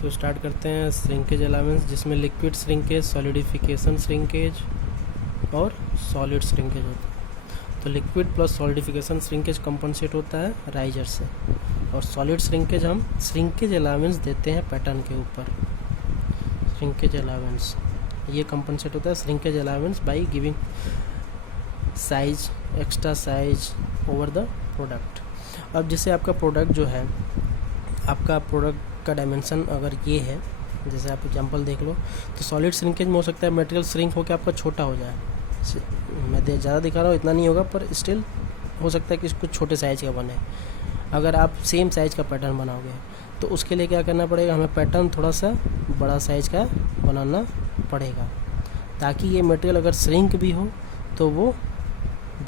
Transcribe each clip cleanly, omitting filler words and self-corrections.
तो स्टार्ट करते हैं श्रिंकेज अलाउंस, जिसमें लिक्विड श्रिंकेज, सॉलिडिफिकेशन श्रिंकेज और सॉलिड श्रिंकेज होता है। तो liquid plus solidification shrinkage compensate होता है राइजर से, और सॉलिड श्रिंकेज हम श्रिंकेज अलाउंस देते हैं पैटर्न के ऊपर। श्रिंकेज अलाउंस ये कंपनसेट होता है shrinkage allowance by giving size, extra size over the product. अब जैसे आपका प्रोडक्ट जो है, आपका प्रोडक्ट का डायमेंशन अगर ये है, जैसे आप एग्जांपल देख लो, तो सॉलिड श्रिंकेज में हो सकता है मटेरियल श्रिंक होकर आपका छोटा हो जाए। मैं ज़्यादा दिखा रहा हूँ, इतना नहीं होगा, पर स्टिल हो सकता है कि कुछ छोटे साइज़ का बने। अगर आप सेम साइज़ का पैटर्न बनाओगे तो उसके लिए क्या करना पड़ेगा, हमें पैटर्न थोड़ा सा बड़ा साइज़ का बनाना पड़ेगा, ताकि ये मटेरियल अगर श्रिंक भी हो तो वो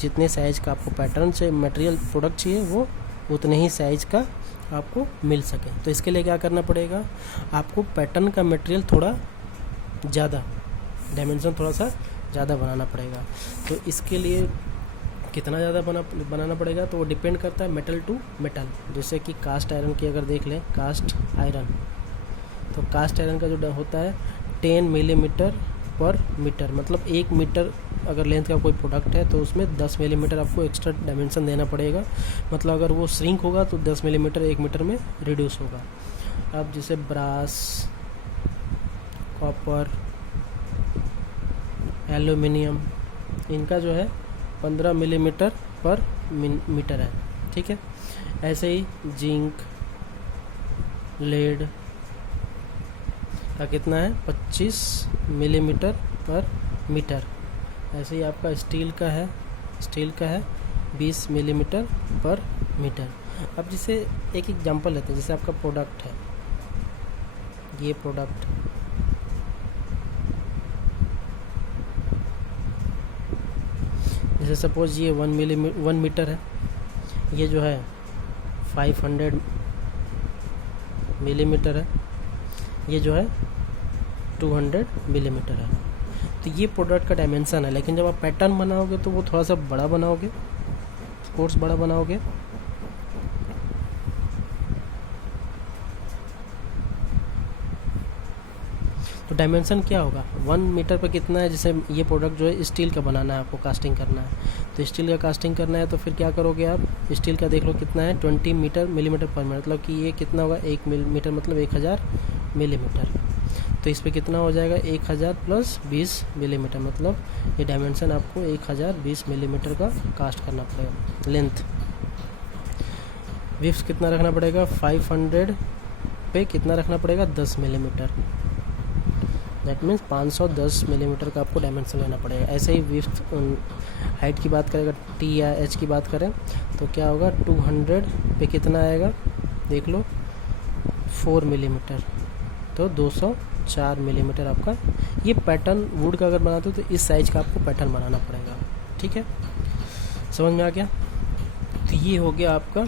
जितने साइज़ का आपको पैटर्न से मटेरियल प्रोडक्ट चाहिए वो उतने ही साइज़ का आपको मिल सके। तो इसके लिए क्या करना पड़ेगा, आपको पैटर्न का मटेरियल थोड़ा ज़्यादा, डायमेंशन थोड़ा सा ज़्यादा बनाना पड़ेगा। तो इसके लिए कितना ज़्यादा बनाना पड़ेगा, तो वो डिपेंड करता है मेटल टू मेटल। जैसे कि कास्ट आयरन की अगर देख लें, कास्ट आयरन, तो कास्ट आयरन का जो होता है 10 मिलीमीटर पर मीटर, मतलब 1 मीटर अगर लेंथ का कोई प्रोडक्ट है तो उसमें 10 मिलीमीटर आपको एक्स्ट्रा डायमेंशन देना पड़ेगा। मतलब अगर वो श्रिंक होगा तो 10 मिलीमीटर 1 मीटर में रिड्यूस होगा। अब जैसे ब्रास, कॉपर, एल्यूमिनियम, इनका जो है 15 मिलीमीटर पर मीटर है, ठीक है। ऐसे ही जिंक, लेड का कितना है 25 मिलीमीटर पर मीटर। ऐसे ही आपका स्टील का है 20 मिलीमीटर पर मीटर। अब जैसे एक एग्जांपल लेते हैं, जैसे आपका प्रोडक्ट है, ये प्रोडक्ट, जैसे सपोज ये 1 मीटर है, ये जो है 500 मिलीमीटर है, ये जो है 200 मिलीमीटर है। तो ये प्रोडक्ट का डायमेंशन है। लेकिन जब आप पैटर्न बनाओगे तो वो थोड़ा सा बड़ा बनाओगे, कोर्स बड़ा बनाओगे। तो डायमेंशन क्या होगा, 1 मीटर पर कितना है। जैसे ये प्रोडक्ट जो है स्टील का बनाना है, आपको कास्टिंग करना है, तो स्टील का कास्टिंग करना है तो फिर क्या करोगे आप, स्टील का देख लो कितना है 20 मिलीमीटर पर मीटर, मतलब कि ये कितना होगा 1 मीटर मतलब 1000 मिलीमीटर। तो इस पर कितना हो जाएगा 1000 प्लस 20 मिलीमीटर, मतलब ये डायमेंशन आपको 1020 मिलीमीटर का कास्ट करना पड़ेगा। लेंथ, विड्थ कितना रखना पड़ेगा, 500 पे कितना रखना पड़ेगा 10 मिलीमीटर, दैट मीन्स 510 मिलीमीटर का आपको डायमेंशन लेना पड़ेगा। ऐसे ही विड्थ, हाइट की बात करें, अगर टी या एच की बात करें तो क्या होगा 200 पे कितना आएगा देख लो 4 मिलीमीटर, तो 204 मिलीमीटर आपका ये पैटर्न वुड का अगर बनाते हो तो इस साइज का आपको पैटर्न बनाना पड़ेगा, ठीक है। समझ में आ गया। तो ये हो गया आपका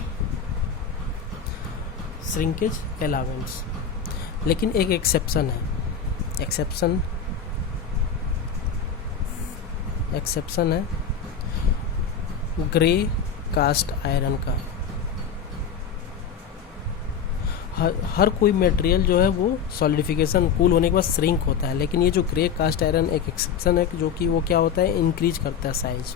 श्रिंकेज अलाउंस। लेकिन एक एक्सेप्शन है, एक्सेप्शन है ग्रे कास्ट आयरन का। हर कोई मटेरियल जो है वो सॉलिडिफिकेशन कूल होने के बाद श्रिंक होता है, लेकिन ये जो ग्रे कास्ट आयरन एक एक्सेप्शन है, जो कि वो क्या होता है इंक्रीज करता है साइज़।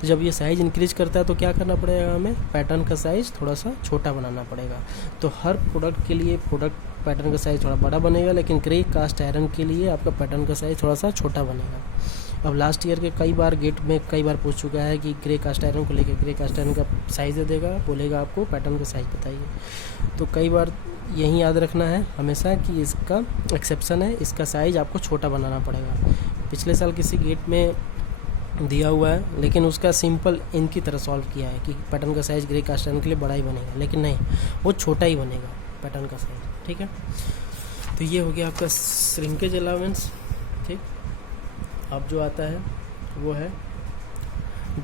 तो जब ये साइज़ इंक्रीज करता है तो क्या करना पड़ेगा, हमें पैटर्न का साइज़ थोड़ा सा छोटा बनाना पड़ेगा। तो हर प्रोडक्ट के लिए प्रोडक्ट पैटर्न का साइज़ थोड़ा बड़ा बनेगा, लेकिन ग्रे कास्ट आयरन के लिए आपका पैटर्न का साइज़ थोड़ा सा छोटा बनेगा। अब लास्ट ईयर के कई बार गेट में कई बार पूछ चुका है कि ग्रे कास्ट आयरन को लेकर, ग्रे कास्ट आयरन का साइज़ दे देगा, बोलेगा आपको पैटर्न का साइज़ बताइए। तो कई बार यही याद रखना है हमेशा कि इसका एक्सेप्शन है, इसका साइज़ आपको छोटा बनाना पड़ेगा। पिछले साल किसी गेट में दिया हुआ है, लेकिन उसका सिंपल इनकी तरह सॉल्व किया है कि पैटर्न का साइज़ ग्रे कास्ट आयरन के लिए बड़ा ही बनेगा, लेकिन नहीं, वो छोटा ही बनेगा पैटर्न का साइज़, ठीक है। तो ये हो गया आपका श्रिंकेज अलाउंस, ठीक। अब जो आता है वो है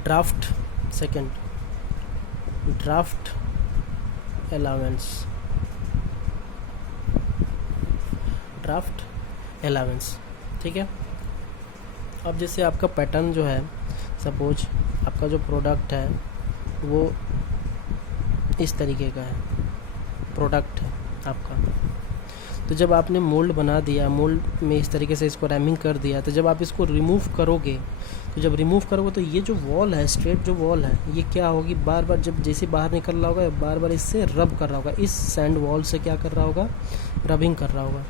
draft, second draft allowance, draft allowance, ठीक है। अब जैसे आपका पैटर्न जो है, सपोज आपका जो प्रोडक्ट है वो इस तरीके का है, प्रोडक्ट है आपका, तो जब आपने मोल्ड बना दिया, मोल्ड में इस तरीके से इसको रैमिंग कर दिया, तो जब आप इसको रिमूव करोगे, तो जब रिमूव करोगे तो ये जो वॉल है, स्ट्रेट जो वॉल है, ये क्या होगी, बार बार जब जैसे बाहर निकल रहा होगा, बार बार इससे रब कर रहा होगा, इस सैंड वॉल से क्या कर रहा होगा, रबिंग कर रहा होगा।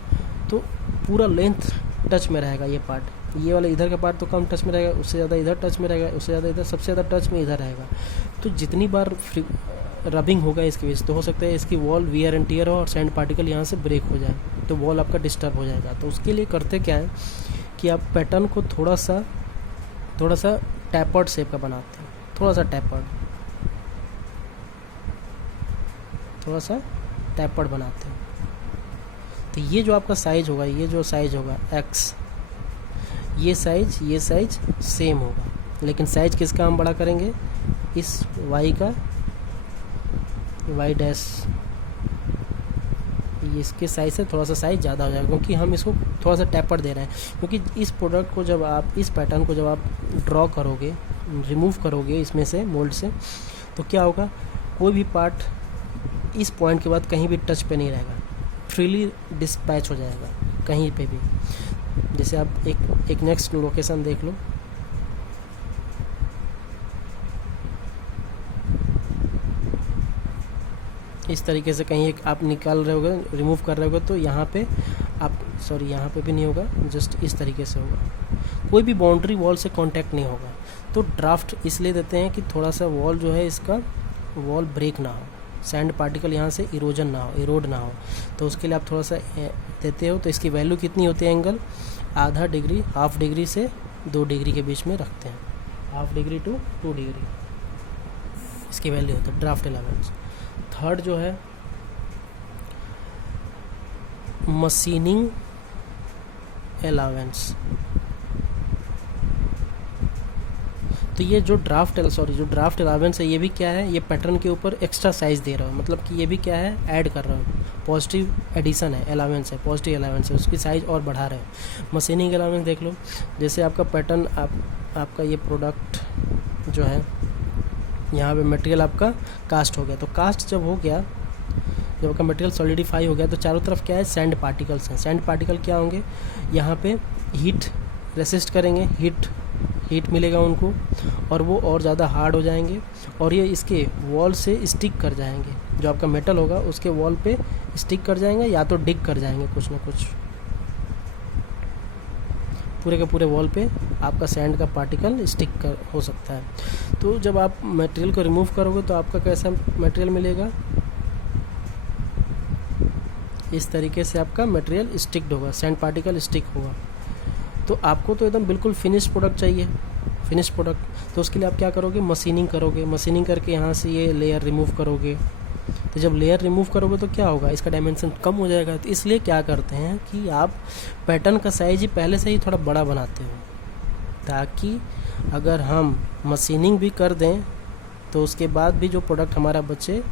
तो पूरा लेंथ टच में रहेगा ये पार्ट, ये वाला इधर का पार्ट तो कम टच में रहेगा, उससे ज़्यादा इधर टच में रहेगा, उससे ज़्यादा इधर, सबसे ज़्यादा टच में इधर रहेगा। तो जितनी बार रबिंग होगा इसकी वजह से, तो हो सकता है इसकी वॉल वियर एंड टियर हो और सैंड पार्टिकल यहाँ से ब्रेक हो जाए, तो वॉल आपका डिस्टर्ब हो जाएगा। तो उसके लिए करते क्या है कि आप पैटर्न को थोड़ा सा टैपर्ड शेप का बनाते हैं, थोड़ा सा टैपर्ड बनाते हैं। तो ये जो आपका साइज होगा, ये जो साइज होगा x, ये साइज सेम होगा, लेकिन साइज किसका हम बड़ा करेंगे, इस y का, y डैश, इसके साइज से थोड़ा सा साइज ज़्यादा हो जाएगा, क्योंकि हम इसको थोड़ा सा टैपर दे रहे हैं। क्योंकि इस प्रोडक्ट को जब आप, इस पैटर्न को जब आप ड्रॉ करोगे, रिमूव करोगे इसमें से, मोल्ड से, तो क्या होगा, कोई भी पार्ट इस पॉइंट के बाद कहीं भी टच पे नहीं रहेगा, फ्रीली डिस्पैच हो जाएगा कहीं पे भी। जैसे आप एक नेक्स्ट लोकेशन देख लो, इस तरीके से कहीं एक आप निकाल रहे होगे, रिमूव कर रहे होगे, तो यहाँ पे आप, सॉरी यहाँ पे भी नहीं होगा, जस्ट इस तरीके से होगा, कोई भी बाउंड्री वॉल से कांटेक्ट नहीं होगा। तो ड्राफ्ट इसलिए देते हैं कि थोड़ा सा वॉल जो है इसका, वॉल ब्रेक ना हो, सैंड पार्टिकल यहाँ से इरोजन ना हो, इरोड ना हो, तो उसके लिए आप थोड़ा सा देते हो। तो इसकी वैल्यू कितनी होती है, एंगल आधा डिग्री, हाफ डिग्री से 2 डिग्री के बीच में रखते हैं, हाफ डिग्री टू 2 डिग्री इसकी वैल्यू होती है ड्राफ्ट अलाउंस। थर्ड जो है मशीनिंग अलाउंस। तो ये जो ड्राफ्ट अलाउंस है, ये भी क्या है, ये पैटर्न के ऊपर एक्स्ट्रा साइज दे रहा हूँ, मतलब कि ये भी क्या है, ऐड कर रहा हूँ, पॉजिटिव एडिशन है, अलाउंस है, पॉजिटिव अलाउंस है, उसकी साइज और बढ़ा रहे हैं। मशीनिंग अलाउंस देख लो, जैसे आपका पैटर्न, आपका ये प्रोडक्ट जो है, यहाँ पे मटेरियल आपका कास्ट हो गया, तो कास्ट जब हो गया, जब आपका मटेरियल सॉलिडिफाई हो गया, तो चारों तरफ क्या है, सैंड पार्टिकल्स हैं। सैंड पार्टिकल क्या होंगे, यहाँ पे हीट रेसिस्ट करेंगे, हीट मिलेगा उनको, और वो और ज़्यादा हार्ड हो जाएंगे, और ये इसके वॉल से स्टिक कर जाएंगे, जो आपका मेटल होगा उसके वॉल पे स्टिक कर जाएंगे, या तो डिग कर जाएंगे कुछ ना कुछ, पूरे के पूरे वॉल पे आपका सैंड का पार्टिकल स्टिक कर हो सकता है। तो जब आप मटेरियल को रिमूव करोगे तो आपका कैसा मटेरियल मिलेगा, इस तरीके से आपका मटेरियल स्टिक्ड होगा, सैंड पार्टिकल स्टिक होगा। तो आपको तो एकदम बिल्कुल फिनिश प्रोडक्ट चाहिए, फिनिश प्रोडक्ट, तो उसके लिए आप क्या करोगे, मशीनिंग करोगे, मशीनिंग करके यहाँ से ये लेयर रिमूव करोगे। तो जब लेयर रिमूव करोगे तो क्या होगा, इसका डायमेंशन कम हो जाएगा। तो इसलिए क्या करते हैं कि आप पैटर्न का साइज ही पहले से ही थोड़ा बड़ा बनाते हो, ताकि अगर हम मशीनिंग भी कर दें तो उसके बाद भी जो प्रोडक्ट हमारा बचे,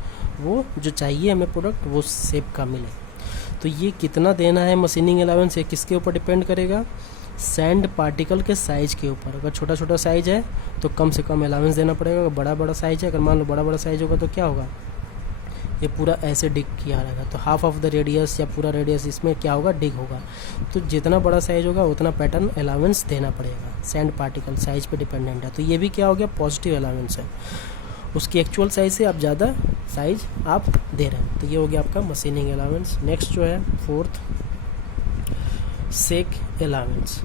वो जो चाहिए हमें प्रोडक्ट, वो शेप का मिले। तो ये कितना देना है मशीनिंग अलाउंस, ये किसके ऊपर डिपेंड करेगा, सैंड पार्टिकल के साइज़ के ऊपर। अगर छोटा छोटा साइज़ है तो कम से कम अलाउंस देना पड़ेगा, अगर बड़ा बड़ा साइज़ है, अगर मान लो बड़ा बड़ा साइज़ होगा तो क्या होगा, ये पूरा ऐसे डिग किया रहेगा, तो हाफ ऑफ द रेडियस या पूरा रेडियस इसमें क्या होगा, डिग होगा। तो जितना बड़ा साइज होगा उतना पैटर्न अलाउंस देना पड़ेगा, सैंड पार्टिकल साइज पे डिपेंडेंट है। तो ये भी क्या हो गया, पॉजिटिव अलाउंस है, उसकी एक्चुअल साइज से आप ज़्यादा साइज आप दे रहे हैं। तो ये हो गया आपका मशीनिंग अलाउंस। नेक्स्ट जो है फोर्थ, सेक अलाउंस।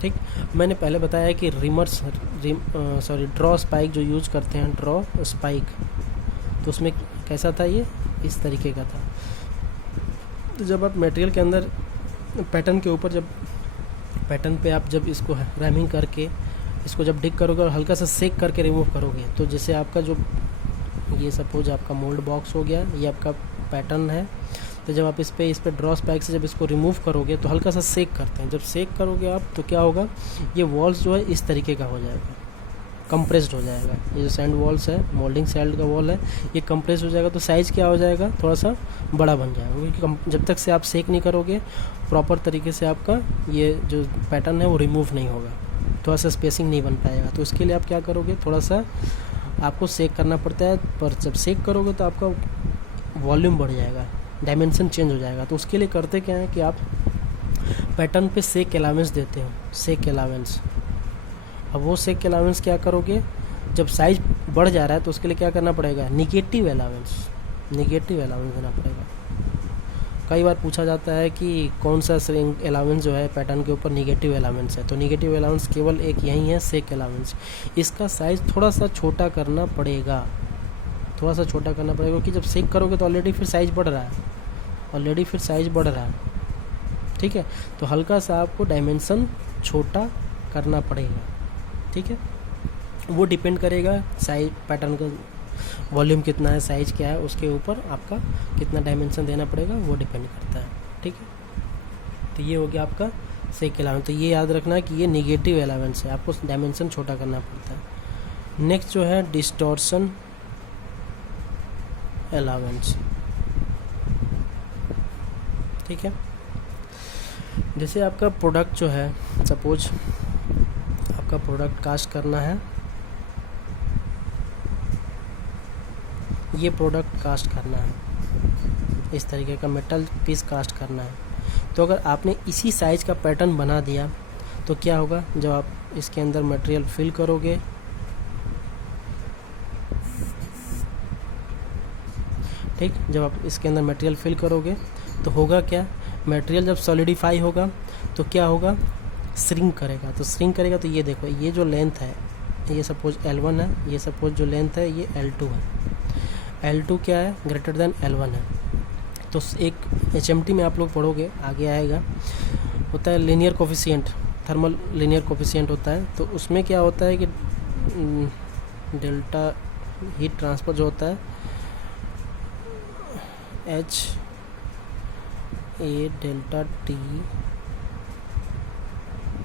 ठीक, मैंने पहले बताया कि ड्रॉ स्पाइक जो यूज करते हैं, ड्रॉ स्पाइक, तो उसमें कैसा था, ये इस तरीके का था। तो जब आप मटेरियल के अंदर पैटर्न के ऊपर, जब पैटर्न पे आप जब इसको रैमिंग करके इसको जब डिग करोगे और हल्का सा सेक करके रिमूव करोगे, तो जैसे आपका जो ये सपोज आपका मोल्ड बॉक्स हो गया, ये आपका पैटर्न है। तो जब आप इस पे ड्रॉ स्पाइक से जब इसको रिमूव करोगे तो हल्का सा सेक करते हैं, जब सेक करोगे आप तो क्या होगा, ये वॉल्स जो है इस तरीके का हो जाएगा, कंप्रेस्ड हो जाएगा। ये जो सैंड वॉल्स है, मोल्डिंग सैंड का वॉल है, ये कंप्रेस हो जाएगा, तो साइज़ क्या हो जाएगा, थोड़ा सा बड़ा बन जाएगा, क्योंकि जब तक से आप सेक नहीं करोगे प्रॉपर तरीके से आपका ये जो पैटर्न है वो रिमूव नहीं होगा, थोड़ा सा स्पेसिंग नहीं बन पाएगा। तो उसके लिए आप क्या करोगे, थोड़ा सा आपको सेक करना पड़ता है, पर जब सेक करोगे तो आपका वॉल्यूम बढ़ जाएगा, डायमेंशन चेंज हो जाएगा। तो उसके लिए करते क्या है कि आप पैटर्न पे सेक अलाउंस देते हो, सेक अलाउंस। अब वो सेक अलाउंस क्या करोगे, जब साइज बढ़ जा रहा है तो उसके लिए क्या करना पड़ेगा, निगेटिव अलाउंस, निगेटिव अलाउंस देना पड़ेगा। कई बार पूछा जाता है कि कौन सा स्ट्रिंग अलाउंस जो है पैटर्न के ऊपर निगेटिव अलाउंस है, तो निगेटिव अलाउंस केवल एक यही है, सेक अलाउंस। इसका साइज़ थोड़ा सा छोटा करना पड़ेगा, थोड़ा सा छोटा करना पड़ेगा, क्योंकि जब सेक करोगे तो ऑलरेडी फिर साइज़ बढ़ रहा है, ऑलरेडी फिर साइज़ बढ़ रहा है, ठीक है। तो हल्का सा आपको डायमेंशन छोटा करना पड़ेगा, ठीक है। वो डिपेंड करेगा साइज, पैटर्न का वॉल्यूम कितना है, साइज़ क्या है, उसके ऊपर आपका कितना डायमेंशन देना पड़ेगा वो डिपेंड करता है, ठीक है। तो ये हो गया आपका सेक अलाउंस। तो ये याद रखना कि ये निगेटिव अलाउंस है, आपको डायमेंशन छोटा करना पड़ता है। नेक्स्ट जो है डिस्टॉर्शन अलाउंस, ठीक है। जैसे आपका प्रोडक्ट जो है, सपोज आपका प्रोडक्ट कास्ट करना है, ये प्रोडक्ट कास्ट करना है, इस तरीके का मेटल पीस कास्ट करना है। तो अगर आपने इसी साइज़ का पैटर्न बना दिया तो क्या होगा, जब आप इसके अंदर मटेरियल फिल करोगे, ठीक, जब आप इसके अंदर मटेरियल फिल करोगे तो होगा क्या, मटेरियल जब सॉलिडिफाई होगा तो क्या होगा, श्रिंक करेगा। तो श्रिंक करेगा तो ये देखो, ये जो लेंथ है, ये सपोज L1 है, ये सपोज जो लेंथ है ये L2 है, L2 क्या है, ग्रेटर देन L1 है। तो एक HMT में आप लोग पढ़ोगे, आगे आएगा, होता है linear coefficient, thermal linear coefficient होता है। तो उसमें क्या होता है कि डेल्टा हीट ट्रांसफ़र जो होता है H A delta T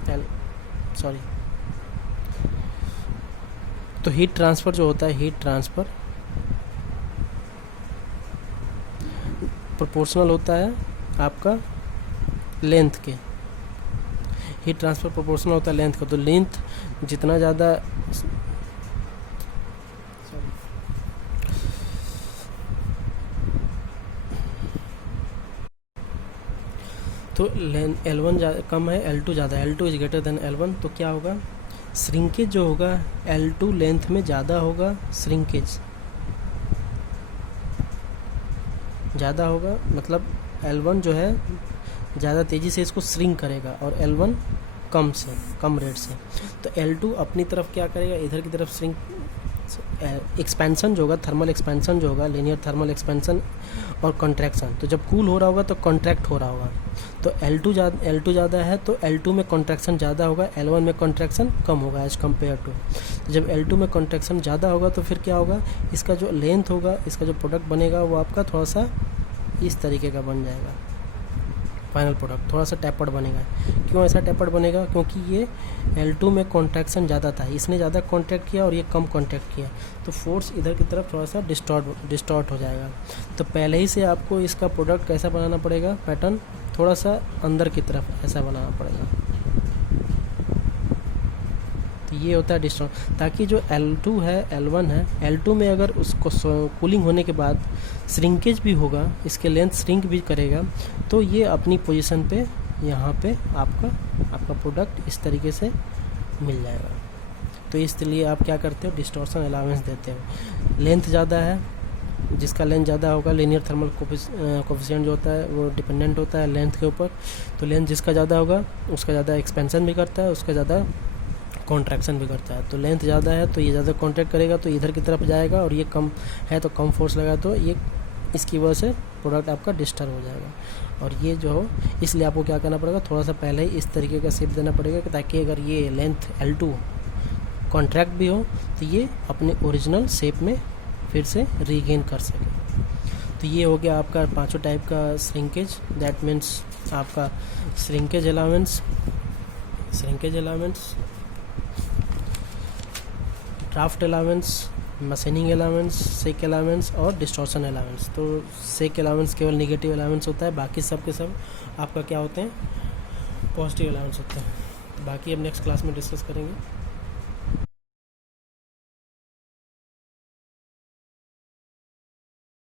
L, sorry, तो हीट ट्रांसफ़र जो होता है, हीट ट्रांसफ़र प्रोपोर्शनल होता है आपका लेंथ के, हीट ट्रांसफ़र प्रोपोर्शनल होता है लेंथ का। तो लेंथ जितना ज़्यादा, तो L1 कम है, L2 ज़्यादा है, L2 is greater than L1, तो क्या होगा, श्रिंकेज जो होगा L2 लेंथ में ज़्यादा होगा, श्रिंकेज ज़्यादा होगा, मतलब L1 जो है ज़्यादा तेज़ी से इसको श्रिंक करेगा और L1 कम रेट से। तो L2 अपनी तरफ क्या करेगा, इधर की तरफ श्रिंक, एक्सपेंशन जो होगा, थर्मल एक्सपेंशन जो होगा, लीनियर थर्मल एक्सपेंशन और कॉन्ट्रैक्शन। तो जब कूल हो रहा होगा तो कॉन्ट्रैक्ट हो रहा होगा, तो L2 ज़्यादा है तो L2 में कॉन्ट्रैक्शन ज़्यादा होगा, L1 में कॉन्ट्रैक्शन कम होगा एज कम्पेयर टू। जब L2 में कॉन्ट्रैक्शन ज़्यादा होगा तो फिर क्या होगा, इसका जो लेंथ होगा, इसका जो प्रोडक्ट बनेगा वो आपका थोड़ा सा इस तरीके का बन जाएगा, फाइनल प्रोडक्ट थोड़ा सा टैपर्ड बनेगा। क्यों ऐसा टैपर्ड बनेगा, क्योंकि ये L2 में कॉन्ट्रैक्शन ज़्यादा था, इसने ज़्यादा कॉन्ट्रैक्ट किया और ये कम कॉन्ट्रैक्ट किया, तो फोर्स इधर की तरफ थोड़ा सा डिस्टॉर्ट हो जाएगा। तो पहले ही से आपको इसका प्रोडक्ट कैसा बनाना पड़ेगा, पैटर्न थोड़ा सा अंदर की तरफ ऐसा बनाना पड़ेगा। तो ये होता है डिस्टॉर्ट, ताकि जो L2 है, L1 है, L2 में अगर उसको कूलिंग होने के बाद श्रिंकेज भी होगा, इसके लेंथ श्रिंक भी करेगा, तो ये अपनी पोजीशन पे यहाँ पे आपका प्रोडक्ट इस तरीके से मिल जाएगा। तो इसलिए आप क्या करते हो, डिस्टॉर्शन अलाउंस देते हो। लेंथ ज़्यादा है, जिसका लेंथ ज़्यादा होगा, लीनियर थर्मल कोफिशिएंट जो होता है वो डिपेंडेंट होता है लेंथ के ऊपर। तो लेंथ जिसका ज़्यादा होगा उसका ज़्यादा एक्सपेंशन भी करता है, उसका ज़्यादा कॉन्ट्रैक्शन भी करता है। तो लेंथ ज़्यादा है तो ये ज़्यादा कॉन्ट्रैक्ट करेगा, तो इधर की तरफ जाएगा, और ये कम है तो कम फोर्स लगा, तो ये इसकी वजह से प्रोडक्ट आपका डिस्टर्ब हो जाएगा। और ये जो हो, इसलिए आपको क्या करना पड़ेगा, थोड़ा सा पहले ही इस तरीके का शेप देना पड़ेगा, ताकि अगर ये लेंथ L2 कॉन्ट्रैक्ट भी हो तो ये अपने ओरिजिनल शेप में फिर से रीगेन कर सके। तो ये हो गया आपका पांचों टाइप का श्रिंकेज, दैट मीन्स आपका shrinkage allowance, draft allowance, machining allowance, shake allowance और डिस्टॉर्शन अलाउंस। तो सेक अलाउंस केवल नेगेटिव अलाउंस होता है, बाकी सब के सब आपका क्या होते हैं, पॉजिटिव अलाउंस होते हैं। बाकी अब नेक्स्ट क्लास में डिस्कस करेंगे।